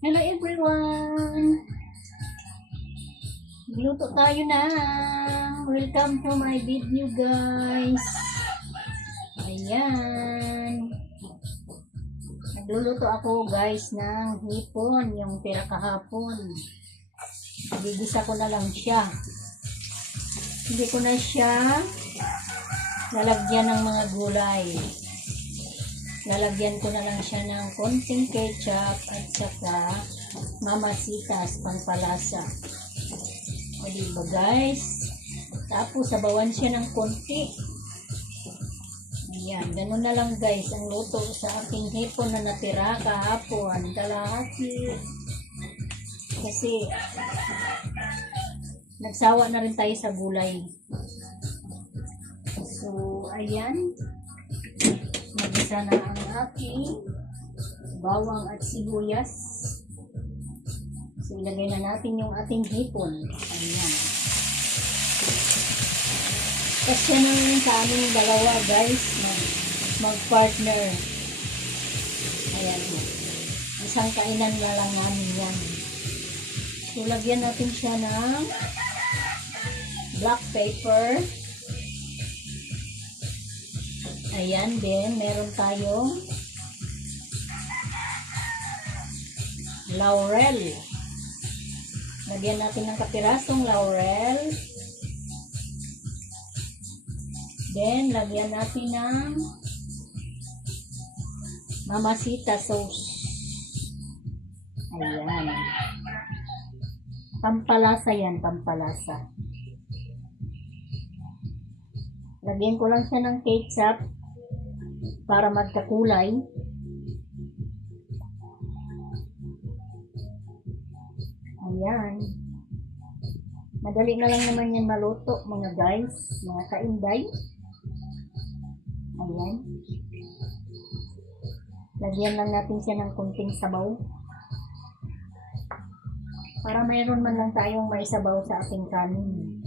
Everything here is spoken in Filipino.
Hello everyone! Luto tayo na. Welcome to my video guys. Ayan. Nagluluto ako guys ng hipon, yung tira kahapon. Gigisa ko na lang siya. Hindi ko na siya lalagyan ng mga gulay. Lalagyan ko na lang siya ng konting ketchup at saka mamasitas, pampalasa. O diba guys? Tapos sabawan siya ng konti. Ayan, ganun na lang guys ang luto sa aking hipon na natira kahapon. Kalahati. Kasi nagsawa na rin tayo sa gulay. So, ayan. Magisa na ang aking bawang at sibuyas. So, ilagay na natin yung ating hipon. Ayan. Kasi naman sa aming dalawa guys, mag-partner. Ayan. Isang kainan na lang namin yan. So, lagyan natin siya ng black pepper. Ayan din, meron tayong laurel. Lagyan natin ng kapirasong laurel. Then, lagyan natin ng mamasita sauce. Ayan. Pampalasa yan, pampalasa. Lagyan ko lang siya ng ketchup para magkakulay. Ayan. Madali na lang naman yan maluto mga guys, mga kainday. Ayan. Lagyan lang natin siya ng kunting sabaw. Para mayroon man lang tayong may sabaw sa ating kanin.